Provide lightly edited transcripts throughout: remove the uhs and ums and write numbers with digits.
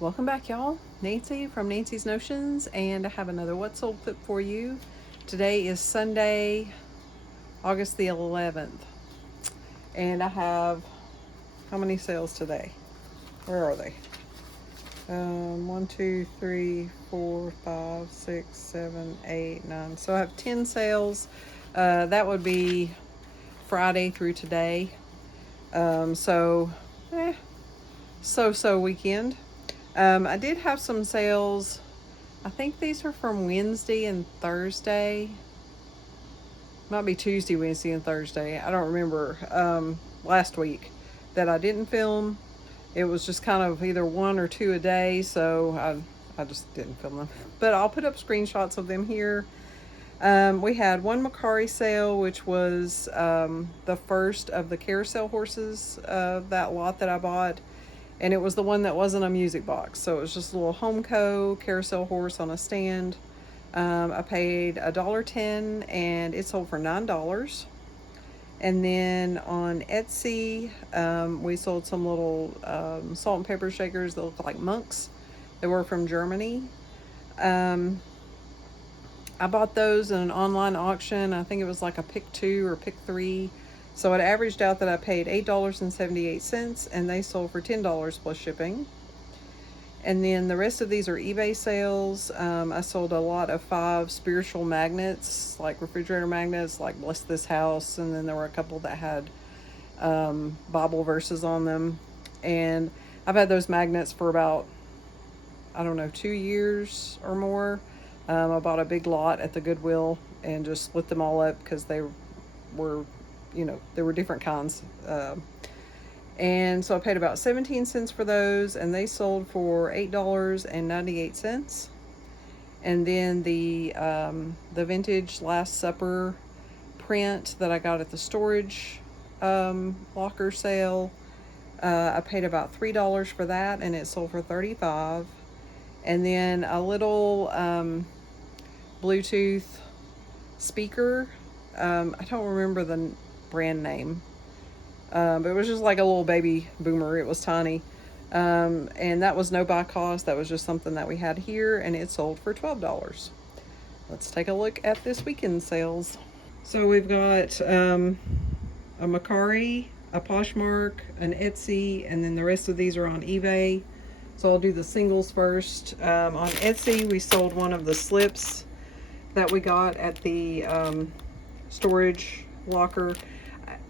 Welcome back, y'all. Nancy from Nancy's Notions, and I have another What Sold clip for you. Today is Sunday, August the 11th, and I have how many sales today? Where are they? 1, 2, 3, 4, 5, 6, 7, 8, 9. So I have 10 sales. That would be Friday through today. So, so weekend. I did have some sales. I think these are from Wednesday and Thursday. Might be Tuesday, Wednesday, and Thursday. I don't remember. Last week that I didn't film. It was just kind of either one or two a day, so I just didn't film them. But I'll put up screenshots of them here. We had one Mercari sale, which was the first of the carousel horses of that lot that I bought. And it was the one that wasn't a music box. So it was just a little Homeco carousel horse on a stand. I paid $1.10 and it sold for $9. And then on Etsy, we sold some little salt and pepper shakers that look like monks. They were from Germany. I bought those in an online auction. I think it was like a pick 2 or pick 3. So it averaged out that I paid $8.78 and they sold for $10 plus shipping. And then the rest of these are eBay sales. I sold a lot of 5 spiritual magnets, like refrigerator magnets, like Bless This House. And then there were a couple that had Bible verses on them. And I've had those magnets for about, 2 years or more. I bought a big lot at the Goodwill and just split them all up because they were, there were different kinds. And so I paid about 17 cents for those, and they sold for $8.98. And then the vintage Last Supper print that I got at the storage locker sale, I paid about $3 for that, and it sold for $35. And then a little Bluetooth speaker. I don't remember the brand name. But it was just like a little baby boomer. It was tiny. And that was no buy cost. That was just something that we had here, and it sold for $12. Let's take a look at this weekend sales. So we've got a Mercari, a Poshmark, an Etsy, and then the rest of these are on eBay. So I'll do the singles first. On Etsy, we sold one of the slips that we got at the storage locker.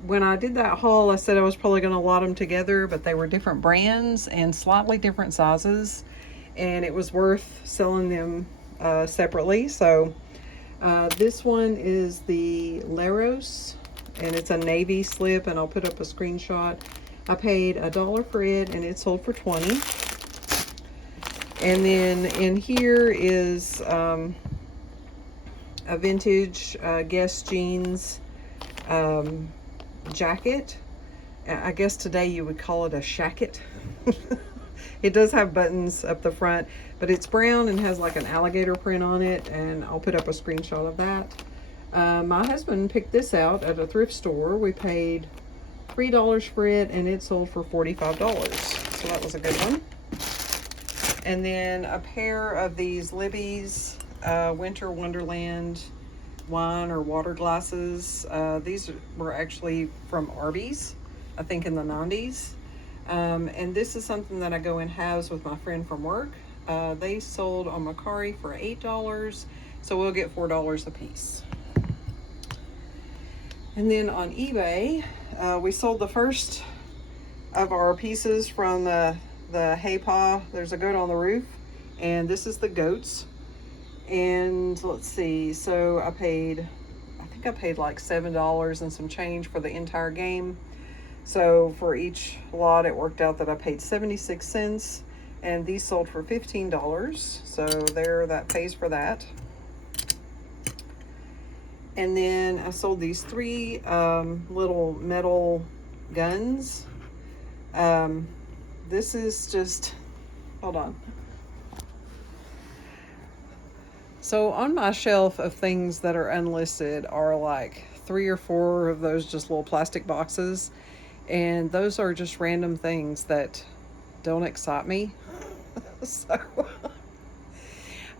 When I did that haul, I said I was probably going to lot them together, but they were different brands and slightly different sizes, and it was worth selling them separately. So this one is the Laros, and it's a navy slip, and I'll put up a screenshot. I paid $1 for it, and it sold for $20. And then in here is a vintage Guess jeans jacket. I guess today you would call it a shacket. It does have buttons up the front, but it's brown and has like an alligator print on it, and I'll put up a screenshot of that. My husband picked this out at a thrift store. We paid $3 for it, and it sold for $45. So that was a good one. And then a pair of these Libby's Winter Wonderland wine or water glasses. These were actually from Arby's, I think in the 90s. And this is something that I go in halves with my friend from work. They sold on Mercari for $8, so we'll get $4 a piece. And then on eBay, we sold the first of our pieces from the hay paw. There's a goat on the roof, and this is the goats. And let's see, so I think I paid like $7 and some change for the entire game. So for each lot, it worked out that I paid 76 cents, and these sold for $15. So there, that pays for that. And then I sold these 3 little metal guns. This is just, hold on. So on my shelf of things that are unlisted are like 3 or 4 of those just little plastic boxes. And those are just random things that don't excite me. So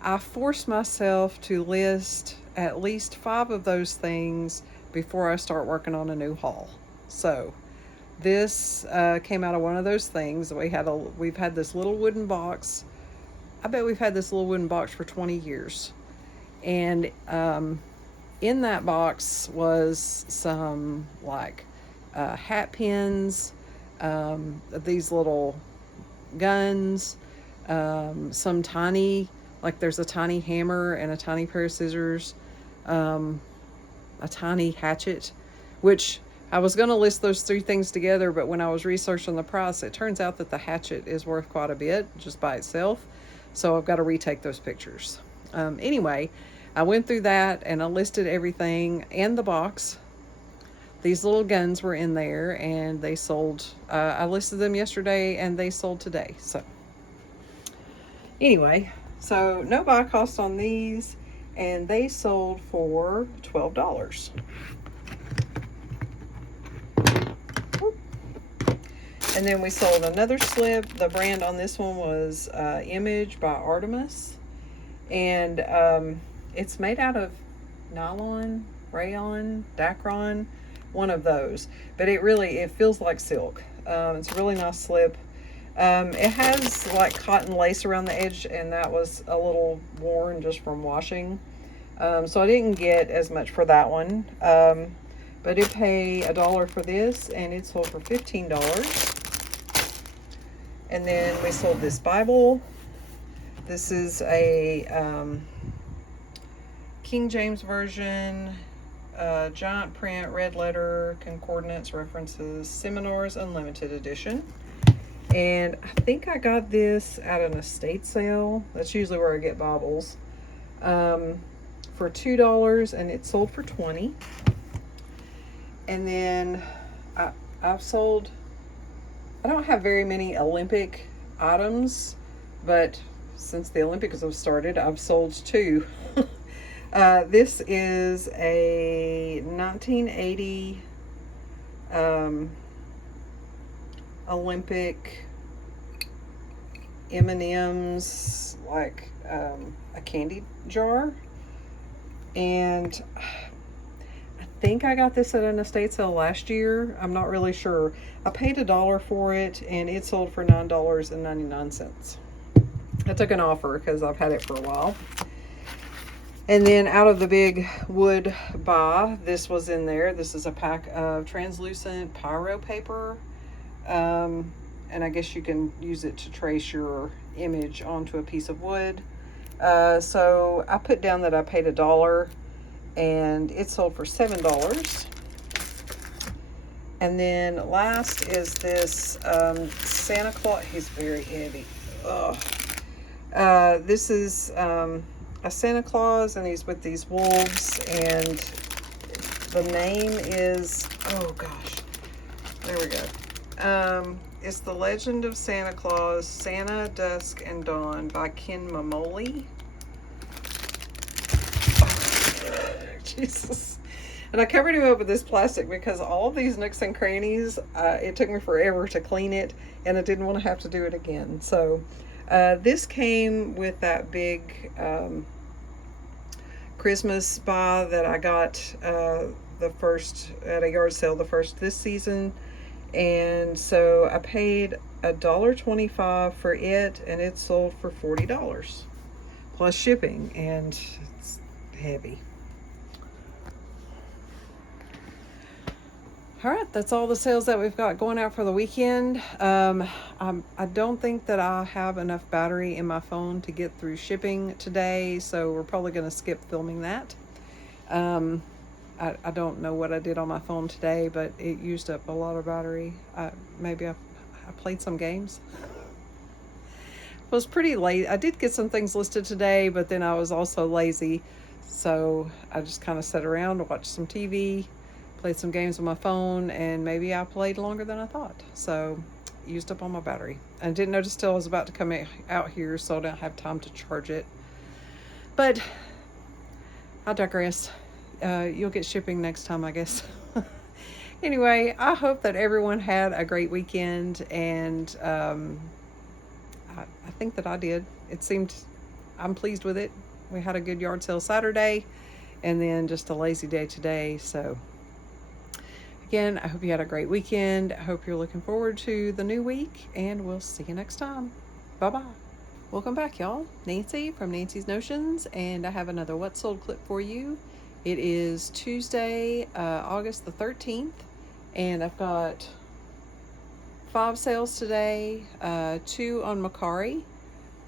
I forced myself to list at least 5 of those things before I start working on a new haul. So this came out of one of those things. We've had this little wooden box. I bet we've had this little wooden box for 20 years. And in that box was some like hat pins, these little guns, some tiny, like there's a tiny hammer and a tiny pair of scissors, a tiny hatchet, which I was going to list those 3 things together, but when I was researching the price, it turns out that the hatchet is worth quite a bit just by itself. So I've got to retake those pictures. Anyway, I went through that and I listed everything and the box. These little guns were in there and they sold. I listed them yesterday and they sold today. So anyway, so no buy cost on these, and they sold for $12. And then we sold another slip. The brand on this one was Image by Artemis. And it's made out of nylon, rayon, dacron, one of those. But it feels like silk. It's a really nice slip. It has like cotton lace around the edge, and that was a little worn just from washing. So I didn't get as much for that one. But it paid $1 for this, and it sold for $15. And then we sold this Bible. This is a King James Version, giant print, red letter, concordance, references, Seminars Unlimited Edition. And I think I got this at an estate sale. That's usually where I get Bibles. For $2, and it sold for $20. And then I've sold, I don't have very many Olympic items, but since the Olympics have started, I've sold 2. This is a 1980 Olympic M&M's, like a candy jar. And I think I got this at an estate sale last year. I'm not really sure. I paid $1 for it, and it sold for $9.99. I took an offer because I've had it for a while. And then out of the big wood buy, this was in there. This is a pack of translucent pyro paper. And I guess you can use it to trace your image onto a piece of wood. So I put down that I paid $1, and it sold for $7. And then last is this Santa Claus. He's very heavy. This is a Santa Claus, and he's with these wolves, and the name is, oh gosh, there we go. It's The Legend of Santa Claus, Santa, Dusk, and Dawn by Ken Mamoli. Jesus. And I covered him up with this plastic because all of these nooks and crannies, it took me forever to clean it, and I didn't want to have to do it again. So this came with that big Christmas buy that I got the first at a yard sale, the first this season. And so I paid $1.25 for it, and it sold for $40 plus shipping, and it's heavy. All right, that's all the sales that we've got going out for the weekend. I don't think that I have enough battery in my phone to get through shipping today, so we're probably going to skip filming that. I don't know what I did on my phone today, but it used up a lot of battery. Maybe I played some games. It was pretty late. I did get some things listed today, but then I was also lazy, so I just kind of sat around and watched some TV, played some games on my phone, and maybe I played longer than I thought. So used up all my battery. I didn't notice till I was about to come out here, so I don't have time to charge it. But I digress. You'll get shipping next time, I guess. Anyway, I hope that everyone had a great weekend, and I think that I did. I'm pleased with it. We had a good yard sale Saturday, and then just a lazy day today. So again, I hope you had a great weekend. I hope you're looking forward to the new week, and we'll see you next time. Bye-bye. Welcome back, y'all. Nancy from Nancy's Notions, and I have another What Sold clip for you. It is Tuesday, August the 13th, and I've got 5 sales today, 2 on Mercari,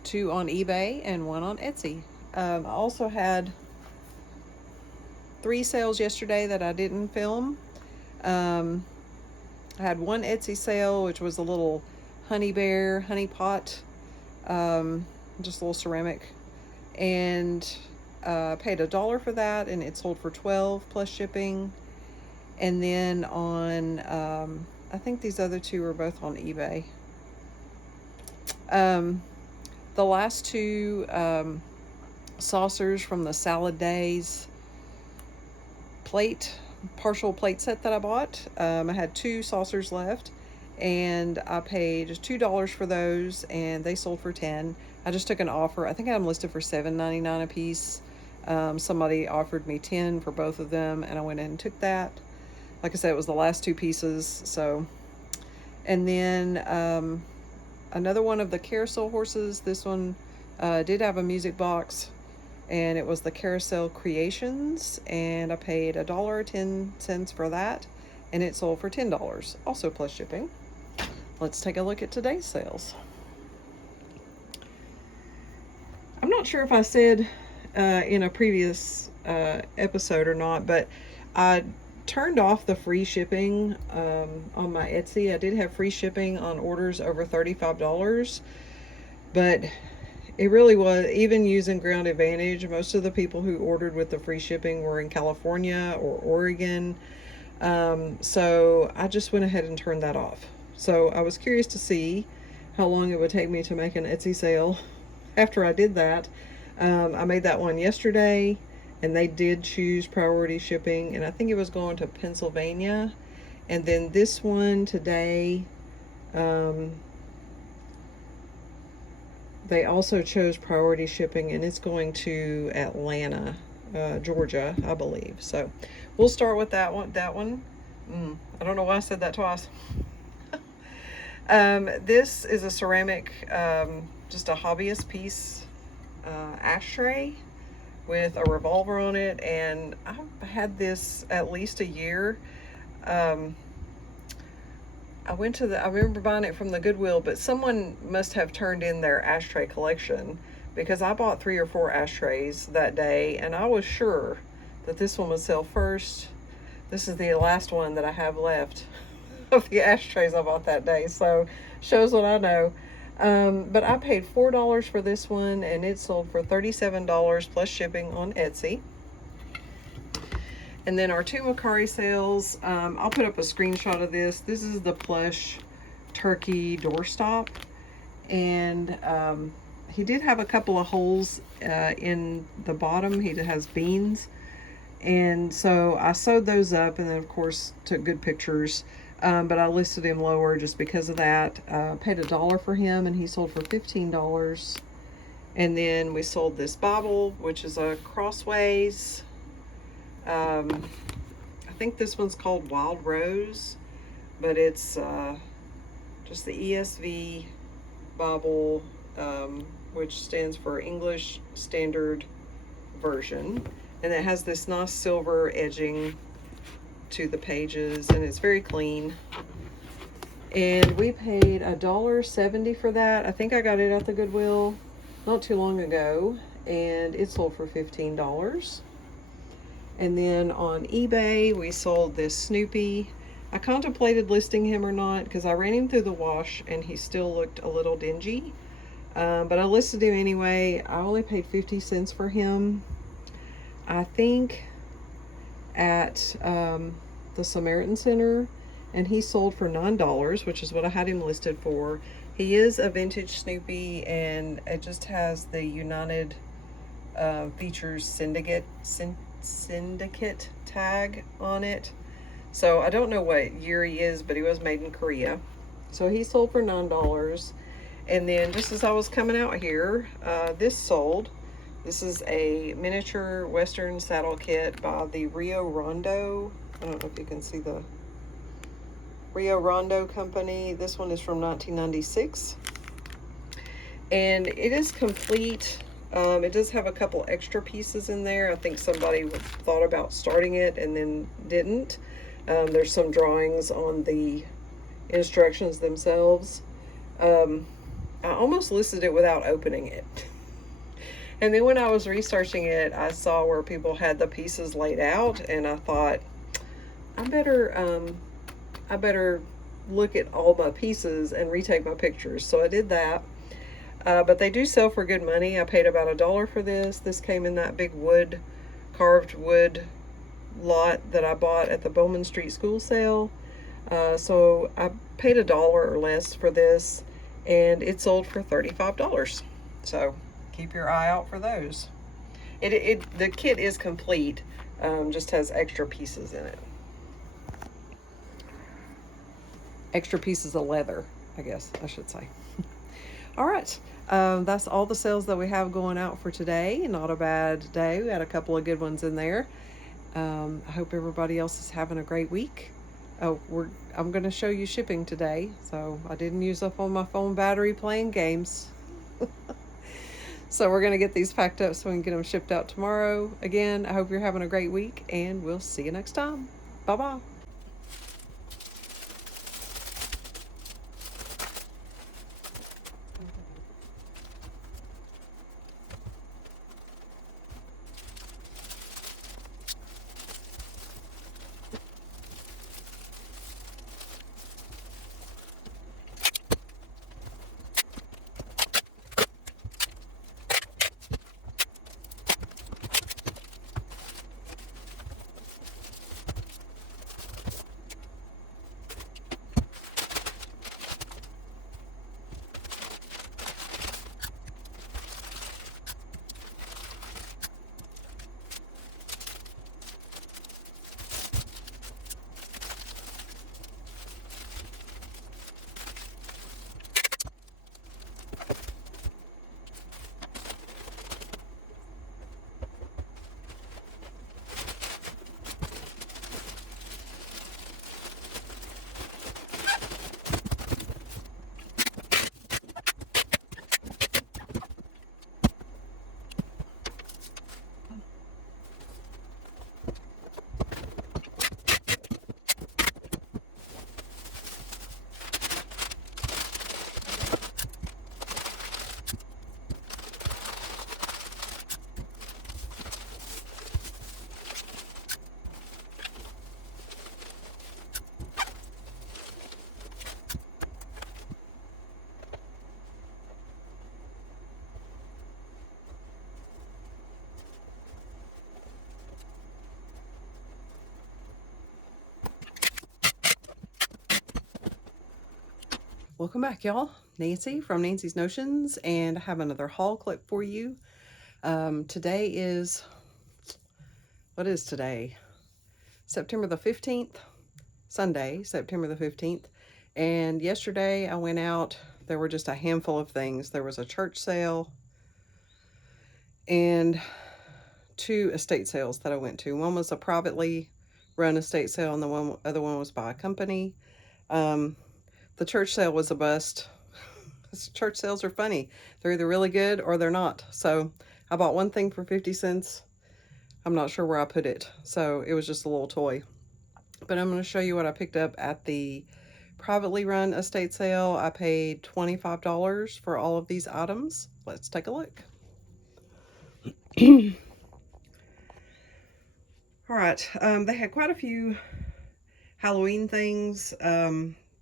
2 on eBay, and 1 on Etsy. I also had 3 sales yesterday that I didn't film. I had 1 Etsy sale, which was a little honey bear, honey pot, just a little ceramic, and paid $1 for that, and it sold for $12 plus shipping. And then on, I think these other 2 are both on eBay. The last 2 saucers from the Salad Days partial plate set that I bought. I had 2 saucers left, and I paid $2 for those, and they sold for $10. I just took an offer. I think I had them listed for $7.99 a piece. Somebody offered me $10 for both of them, and I went in and took that. Like I said, it was the last 2 pieces. So, and then another one of the carousel horses. This one did have a music box, and it was the Carousel Creations, and I paid $1.10 for that, and it sold for $10, also plus shipping. Let's take a look at today's sales. I'm not sure if I said in a previous episode or not, but I turned off the free shipping on my Etsy. I did have free shipping on orders over $35, but it really was, even using Ground Advantage, most of the people who ordered with the free shipping were in California or Oregon. So I just went ahead and turned that off. So I was curious to see how long it would take me to make an Etsy sale after I did that. I made that one yesterday, and they did choose priority shipping, and I think it was going to Pennsylvania. And then this one today, they also chose priority shipping, and it's going to Atlanta, Georgia, I believe. So we'll start with that one. I don't know why I said that twice. This is a ceramic, just a hobbyist piece ashtray with a revolver on it, and I've had this at least a year. I remember buying it from the Goodwill, but someone must have turned in their ashtray collection, because I bought 3 or 4 ashtrays that day, and I was sure that this one would sell first. This is the last one that I have left of the ashtrays I bought that day, so shows what I know. But I paid $4 for this one, and it sold for $37 plus shipping on Etsy. And then our 2 Mercari sales, I'll put up a screenshot of this. This is the plush turkey doorstop, and he did have a couple of holes in the bottom. He has beans, and so I sewed those up, and then of course took good pictures. But I listed him lower just because of that. Paid $1 for him, and he sold for $15. And then we sold this Bible, which is a Crossways. I think this one's called Wild Rose, but it's just the ESV Bible, which stands for English Standard Version, and it has this nice silver edging to the pages, and it's very clean. And we paid $1.70 for that. I think I got it at the Goodwill not too long ago, and it sold for $15. And then on eBay, we sold this Snoopy. I contemplated listing him or not, because I ran him through the wash and he still looked a little dingy. But I listed him anyway. I only paid 50 cents for him. I think at the Samaritan Center, and he sold for $9, which is what I had him listed for. He is a vintage Snoopy, and it just has the United Features Syndicate tag on it. So I don't know what year he is, but he was made in Korea. So he sold for $9. And then just as I was coming out here, this sold. This is a miniature Western saddle kit by the Rio Rondo. I don't know if you can see the Rio Rondo company. This one is from 1996. And it is complete. It does have a couple extra pieces in there. I think somebody thought about starting it and then didn't. There's some drawings on the instructions themselves. I almost listed it without opening it. And then when I was researching it, I saw where people had the pieces laid out, and I thought, I better look at all my pieces and retake my pictures. So I did that. But they do sell for good money. I paid about $1 for this. This came in that big carved wood lot that I bought at the Bowman Street School sale. So I paid $1 or less for this, and it sold for $35. So keep your eye out for those. The kit is complete, just has extra pieces in it. Extra pieces of leather, I guess I should say. All right, that's all the sales that we have going out for today. Not a bad day. We had a couple of good ones in there. I hope everybody else is having a great week. Oh, I'm going to show you shipping today, so I didn't use up all my phone battery playing games. So we're going to get these packed up so we can get them shipped out tomorrow. Again, I hope you're having a great week, and we'll see you next time. Bye-bye. Welcome back, y'all. Nancy from Nancy's Notions, and I have another haul clip for you. Today is, what is today? September the 15th, Sunday, September the 15th. And yesterday I went out, there were just a handful of things. There was a church sale and 2 estate sales that I went to. One was a privately run estate sale, and the other one was by a company. The church sale was a bust. Church sales are funny. They're either really good or they're not. So I bought one thing for 50 cents. I'm not sure where I put it. So it was just a little toy. But I'm going to show you what I picked up at the privately run estate sale. I paid $25 for all of these items. Let's take a look. All right. They had quite a few Halloween things.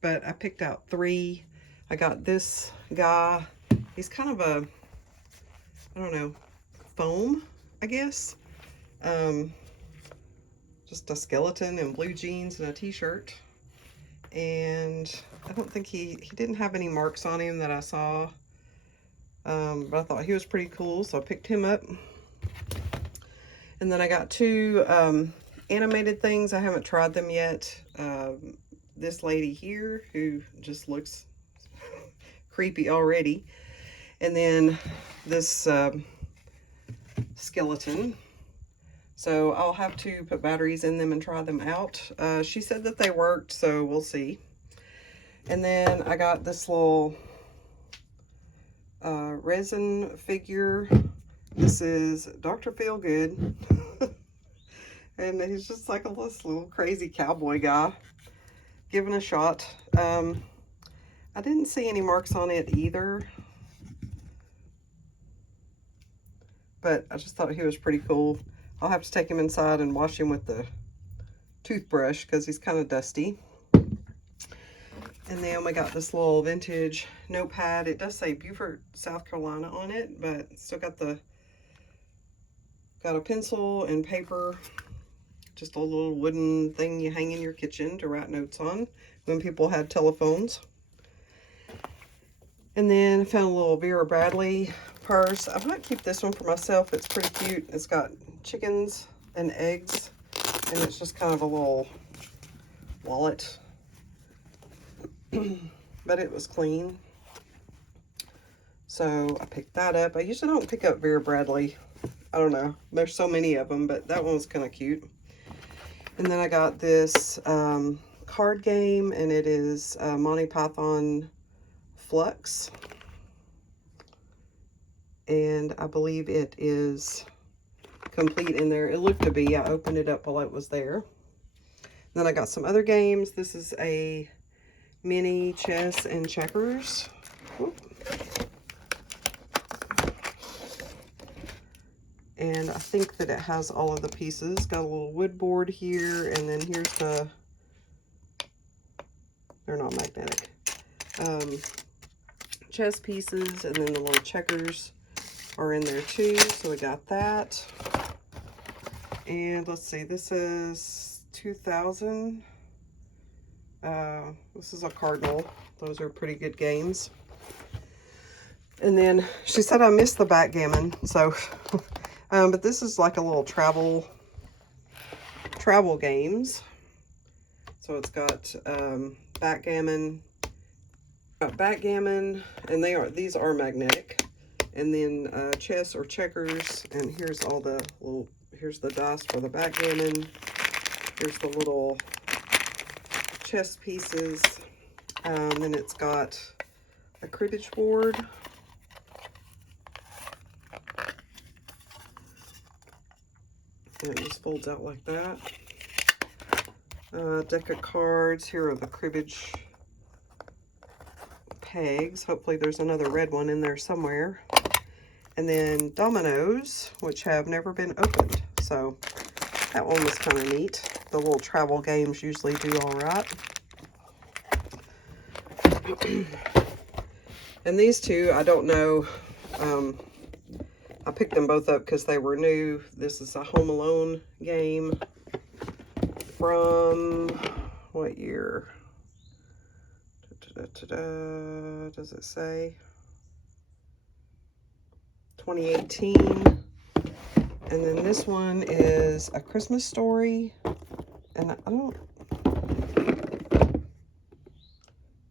But I picked out 3. I got this guy. He's kind of a, I don't know, foam, I guess. Just a skeleton in blue jeans and a t-shirt. And I don't think he didn't have any marks on him that I saw. But I thought he was pretty cool, so I picked him up. And then I got 2 animated things. I haven't tried them yet. This lady here who just looks creepy already. And then this skeleton. So I'll have to put batteries in them and try them out. She said that they worked, so we'll see. And then I got this little resin figure. This is Dr. Feelgood. And he's just like this little crazy cowboy guy giving a shot. I didn't see any marks on it either, but I just thought he was pretty cool. I'll have to take him inside and wash him with the toothbrush because he's kind of dusty. And then we got this little vintage notepad. It does say Beaufort, South Carolina on it, but still got a pencil and paper. Just a little wooden thing you hang in your kitchen to write notes on when people had telephones. And then I found a little Vera Bradley purse. I might keep this one for myself. It's pretty cute. It's got chickens and eggs, and it's just kind of a little wallet. But it was clean. So I picked that up. I usually don't pick up Vera Bradley. I don't know. There's so many of them, but that one was kind of cute. And then I got this card game, and it is Monty Python Flux. And I believe it is complete in there. It looked to be. I opened it up while it was there. Then I got some other games. This is a mini chess and checkers. Whoop. And I think that it has all of the pieces. Got a little wood board here, and then here's the, they're not magnetic, chess pieces, and then the little checkers are in there too. So we got that. And let's see, this is 2000. This is a Cardinal. Those are pretty good games. And then she said I missed the backgammon, so but this is like a little travel games. So it's got backgammon, and these are magnetic. And then chess or checkers, and here's all the little, here's the dice for the backgammon. Here's the little chess pieces. Then it's got a cribbage board. And it just folds out like that. Deck of cards. Here are the cribbage pegs. Hopefully there's another red one in there somewhere. And then dominoes, which have never been opened. So that one was kind of neat. The little travel games usually do all right. And these two, I don't know. I picked them both up because they were new. This is a Home Alone game from what year? Does it say? 2018. And then this one is A Christmas Story. And I don't,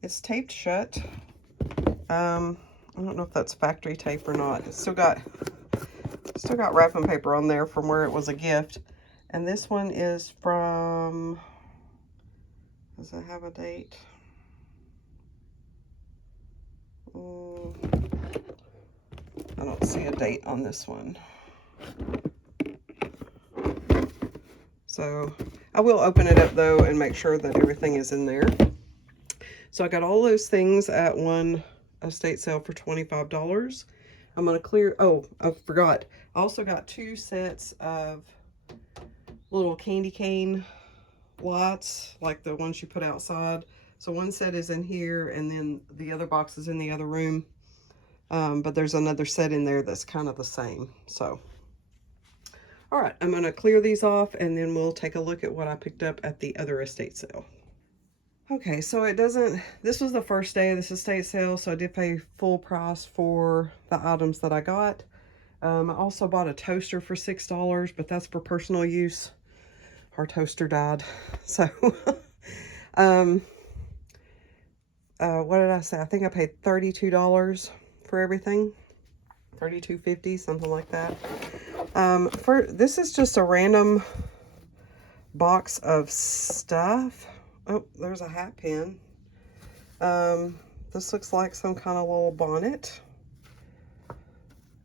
it's taped shut. I don't know if that's factory tape or not. It's still got wrapping paper on there from where it was a gift. And this one is from, does it have a date? I don't see a date on this one. So I will open it up though and make sure that everything is in there. So I got all those things at one estate sale for $25. I'm going to clear, oh, I forgot. I also got 2 sets of little candy cane lights, like the ones you put outside. So one set is in here, and then the other box is in the other room. But there's another set in there that's kind of the same. So, all right, I'm going to clear these off, and then we'll take a look at what I picked up at the other estate sale. Okay, so this was the first day of this estate sale, so I did pay full price for the items that I got. I also bought a toaster for $6, but that's for personal use. Our toaster died. So, what did I say? I think I paid $32 for everything. $32.50, something like that. This is just a random box of stuff. Oh, there's a hat pin. This looks like some kind of little bonnet.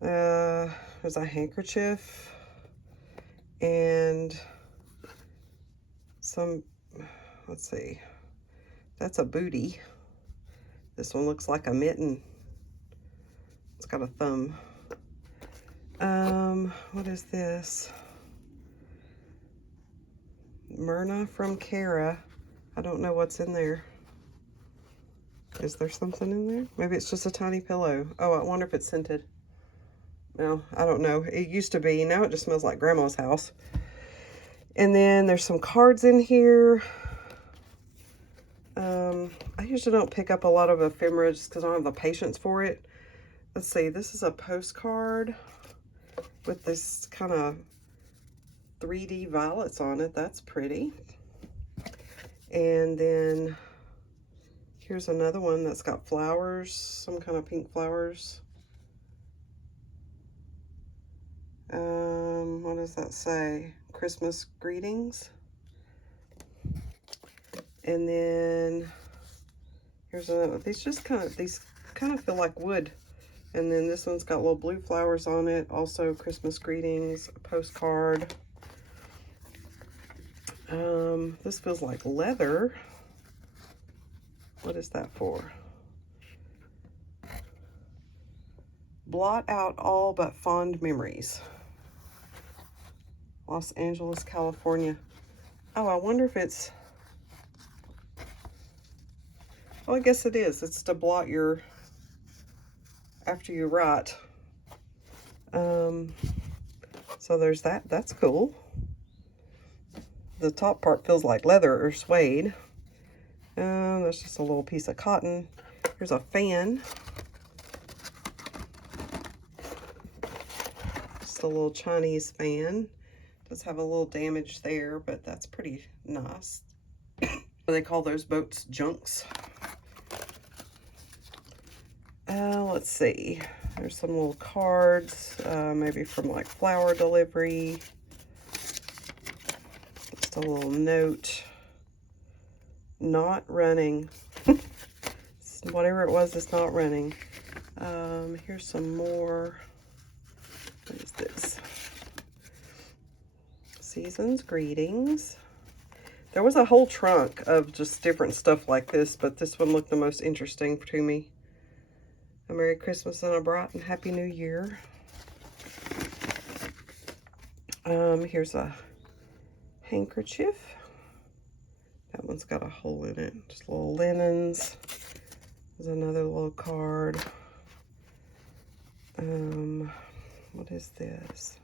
There's a handkerchief and some, let's see, that's a bootie. This one looks like a mitten. It's got a thumb. What is this? Myrna from Cara. I don't know what's in there. Is there something in there? Maybe it's just a tiny pillow. Oh, I wonder if it's scented. No, I don't know. It used to be. Now it just smells like Grandma's house. And then there's some cards in here. I usually don't pick up a lot of ephemera just because I don't have the patience for it. Let's see. This is a postcard with this kind of 3D violets on it. That's pretty. And then here's another one that's got flowers, some kind of pink flowers. What does that say? Christmas greetings. And then here's another. These kind of feel like wood. And then this one's got little blue flowers on it. Also Christmas greetings, a postcard. This feels like leather. What is that for? Blot out all but fond memories. Los Angeles, California. Oh, I wonder if it's... Well, I guess it is. It's to blot your... after you write. So there's that. That's cool. The top part feels like leather or suede. That's just a little piece of cotton. Here's a fan. Just a little Chinese fan. Does have a little damage there, but that's pretty nice. They call those boats junks. Let's see. There's some little cards, maybe from like flower delivery. Just a little note. Not running. Whatever it was, it's not running. Here's some more. What is this? Season's greetings. There was a whole trunk of just different stuff like this, but this one looked the most interesting to me. A Merry Christmas and a bright and Happy New Year. Here's a handkerchief. That one's got a hole in it. Just little linens. There's another little card. What is this?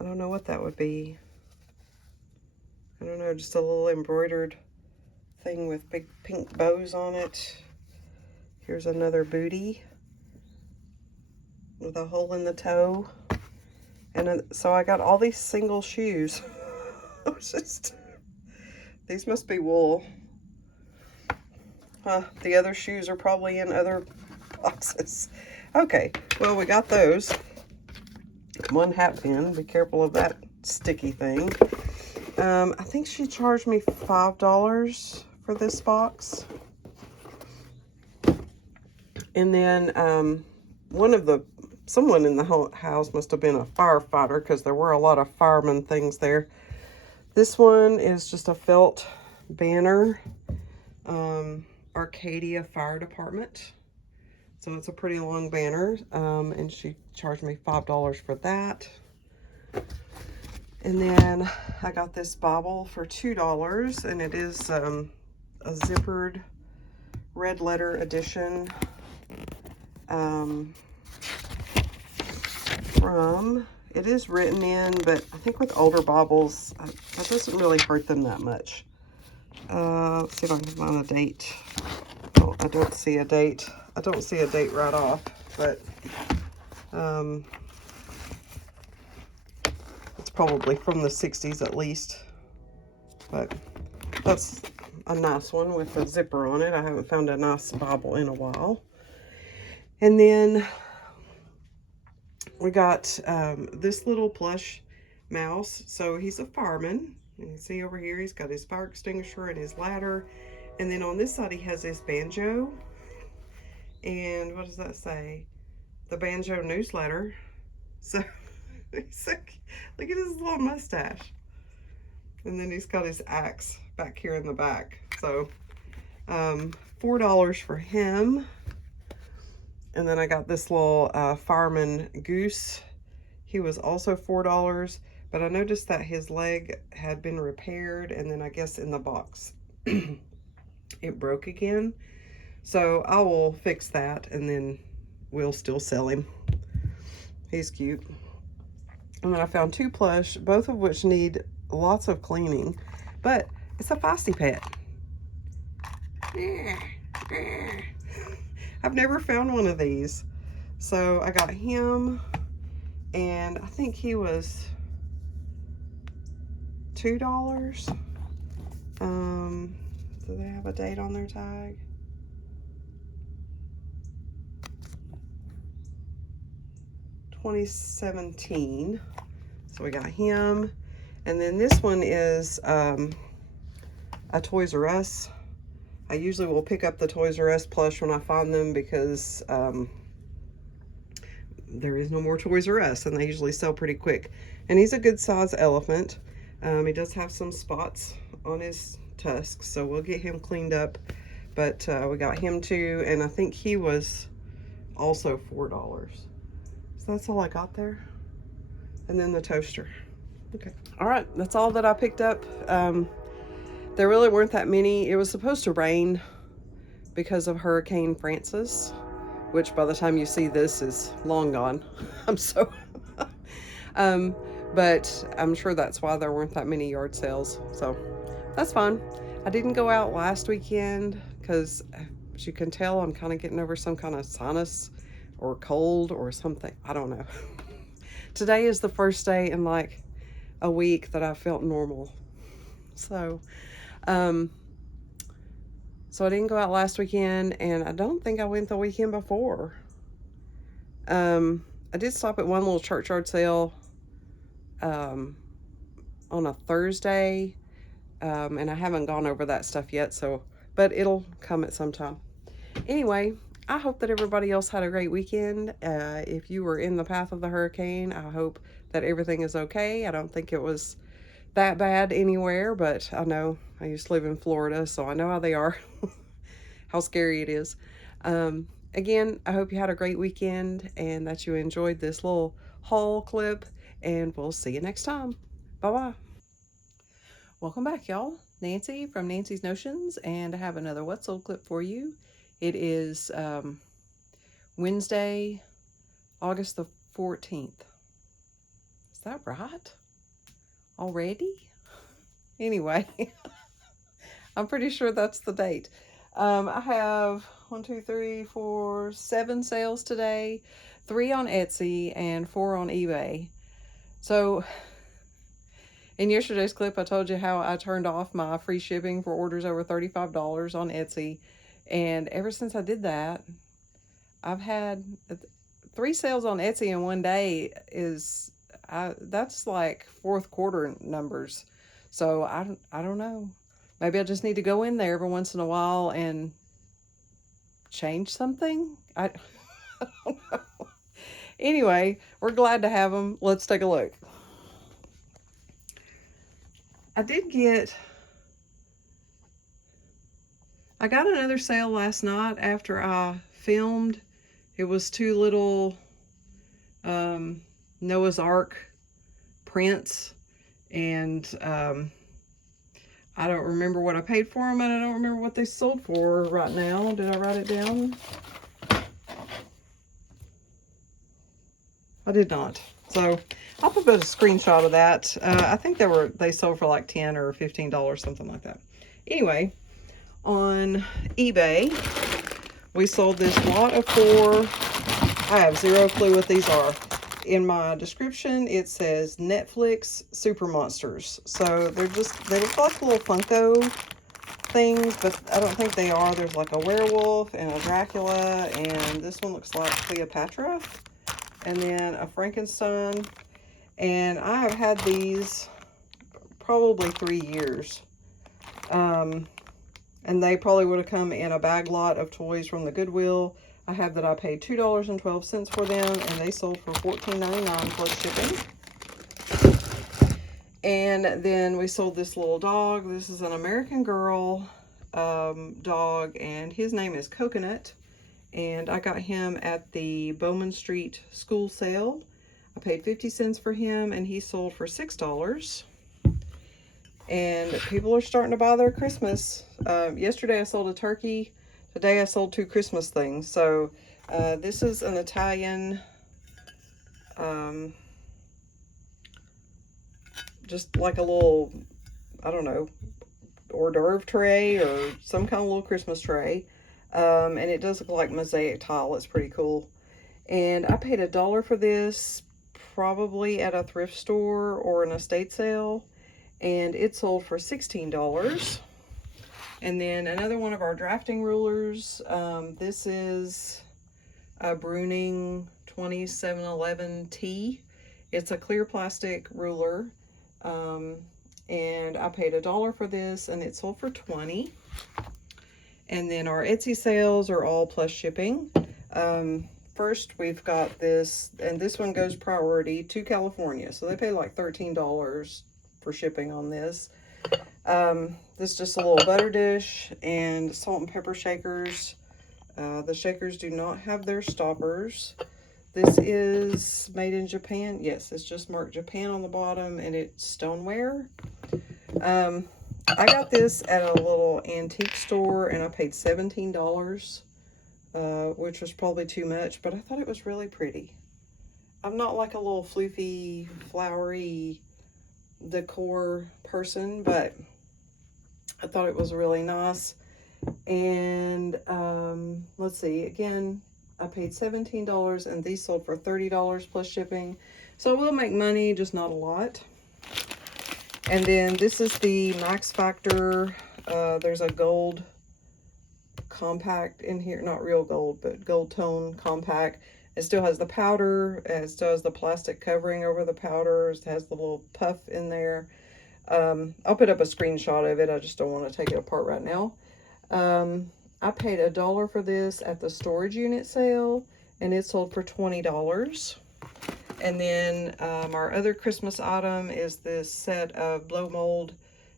I don't know what that would be. I don't know, just a little embroidered thing with big pink bows on it. Here's another bootie with a hole in the toe. And so I got all these single shoes. These must be wool. The other shoes are probably in other boxes. Okay, well, we got those. One hat pin. Be careful of that sticky thing. I think she charged me $5 for this box. And then someone in the house must have been a firefighter because there were a lot of fireman things there. This one is just a felt banner. Arcadia Fire Department. So it's a pretty long banner. And she charged me $5 for that. And then I got this Bible for $2. And it is a zippered red letter edition. It is written in, but I think with older Bibles, that doesn't really hurt them that much. Let's see if I can find a date. Oh, I don't see a date. I don't see a date right off, but it's probably from the 60s at least. But a nice one with a zipper on it. I haven't found a nice Bible in a while. And then we got this little plush mouse. So he's a fireman. You can see over here he's got his fire extinguisher and his ladder. And then on this side he has his banjo. And what does that say? The banjo newsletter. So he's like, look at his little mustache. And then he's got his axe back here in the back. So $4 for him. And then I got this little fireman goose. He was also $4, but I noticed that his leg had been repaired, and then I guess in the box it broke again. So I will fix that, and then we'll still sell him. He's cute. And then I found 2 plush, both of which need lots of cleaning, but it's a feisty pet. I've never found one of these. So I got him, and I think he was $2. Do they have a date on their tag? $2017. So we got him. And then this one is a Toys R Us. I usually will pick up the Toys R Us plush when I find them because there is no more Toys R Us and they usually sell pretty quick. And he's a good size elephant. He does have some spots on his tusks, so we'll get him cleaned up. But we got him too, and I think he was also $4. So that's all I got there. And then the toaster. Okay. All right, that's all that I picked up. There really weren't that many. It was supposed to rain because of Hurricane Francis, which by the time you see this is long gone. I'm so, but I'm sure that's why there weren't that many yard sales. So that's fine. I didn't go out last weekend because, as you can tell, I'm kind of getting over some kind of sinus or cold or something. I don't know. Today is the first day in like a week that I felt normal. So I didn't go out last weekend, and I don't think I went the weekend before. I did stop at one little church yard sale on a Thursday, and I haven't gone over that stuff yet, so, but it'll come at some time. Anyway, I hope that everybody else had a great weekend. If you were in the path of the hurricane, I hope that everything is okay. I don't think it was that bad anywhere, but I know I used to live in Florida, so I know how they are, how scary it is. Again, I hope you had a great weekend and that you enjoyed this little haul clip, and we'll see you next time. Bye-bye. Welcome back, y'all. Nancy from Nancy's Notions, and I have another What Sold clip for you. It is Wednesday, August the 14th. Is that right? Already? Anyway, I'm pretty sure that's the date. I have 7 sales today, 3 on Etsy and 4 on eBay. So in yesterday's clip, I told you how I turned off my free shipping for orders over $35 on Etsy. And ever since I did that, I've had 3 sales on Etsy in one day. That's like fourth quarter numbers. So I don't know. Maybe I just need to go in there every once in a while and change something. I don't know. Anyway, we're glad to have them. Let's take a look. I got another sale last night after I filmed. It was 2 little Noah's Ark prints, and I don't remember what I paid for them, and I don't remember what they sold for right now. Did I write it down? I did not. So I'll put a screenshot of that. I think they sold for like $10 or $15, something like that. Anyway, on eBay, we sold this lot of 4. I have zero clue what these are. In my description, it says Netflix Super Monsters. So they look like little Funko things, but I don't think they are. There's like a werewolf and a Dracula, and this one looks like Cleopatra, and then a Frankenstein. And I have had these probably 3 years. And they probably would have come in a bag lot of toys from the Goodwill. I have that I paid $2.12 for them, and they sold for $14.99 plus shipping. And then we sold this little dog. This is an American Girl dog, and his name is Coconut. And I got him at the Bowman Street school sale. I paid 50 cents for him, and he sold for $6. And people are starting to buy their Christmas. Yesterday I sold a turkey. Today I sold 2 Christmas things. So this is an Italian, just like a little, I don't know, hors d'oeuvre tray or some kind of little Christmas tray. And it does look like mosaic tile. It's pretty cool. And I paid $1 for this, probably at a thrift store or an estate sale. And it sold for $16. And then another one of our drafting rulers. This is a Bruning 2711T. It's a clear plastic ruler. And I paid $1 for this, and it sold for $20. And then our Etsy sales are all plus shipping. First, we've got this, and this one goes priority to California. So they pay like $13 for shipping on this. This is just a little butter dish and salt and pepper shakers. The shakers do not have their stoppers. This is made in Japan. Yes, it's just marked Japan on the bottom, and it's stoneware. I got this at a little antique store, and I paid $17, which was probably too much, but I thought it was really pretty. I'm not like a little floofy, flowery decor person, but I thought it was really nice. And let's see, again, I paid $17, and these sold for $30 plus shipping. So we'll make money, just not a lot. And then this is the Max Factor. There's a gold compact in here, not real gold, but gold tone compact. It still has the powder, and it still has the plastic covering over the powder. It has the little puff in there. I'll put up a screenshot of it. I just don't want to take it apart right now. I paid $1 for this at the storage unit sale, and it sold for $20. And then our other Christmas item is this set of blow mold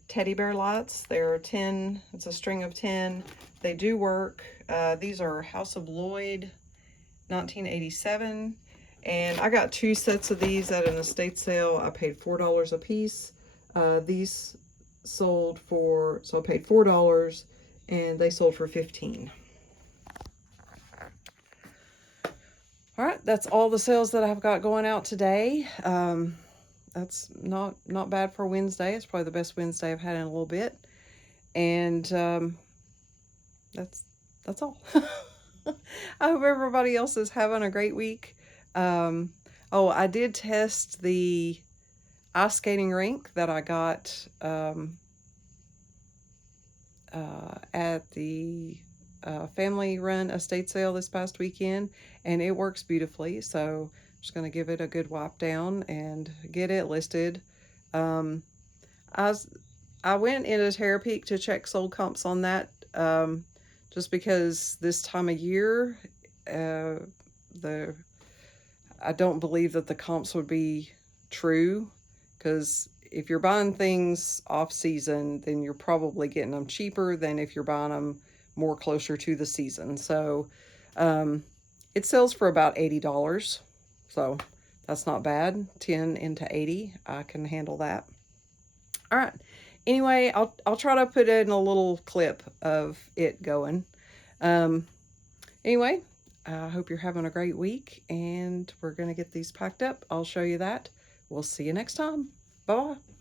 teddy bear lights. There are 10. It's a string of 10. They do work. These are House of Lloyd 1987. And I got 2 sets of these at an estate sale. I paid $4 a piece. These sold for, so I paid $4, and they sold for $15. All right, that's all the sales that I've got going out today. That's not bad for Wednesday. It's probably the best Wednesday I've had in a little bit. And that's all. I hope everybody else is having a great week. Oh, I did test the ice skating rink that I got at the family run estate sale this past weekend, and it works beautifully. So I'm just going to give it a good wipe down and get it listed. I went into Terapeak to check sold comps on that, just because this time of year, I don't believe that the comps would be true, because if you're buying things off season, then you're probably getting them cheaper than if you're buying them more closer to the season. So it sells for about $80. So that's not bad. 10 into 80, I can handle that. All right. Anyway, I'll try to put in a little clip of it going. Anyway, I hope you're having a great week, and we're going to get these packed up. I'll show you that. We'll see you next time. Bye-bye.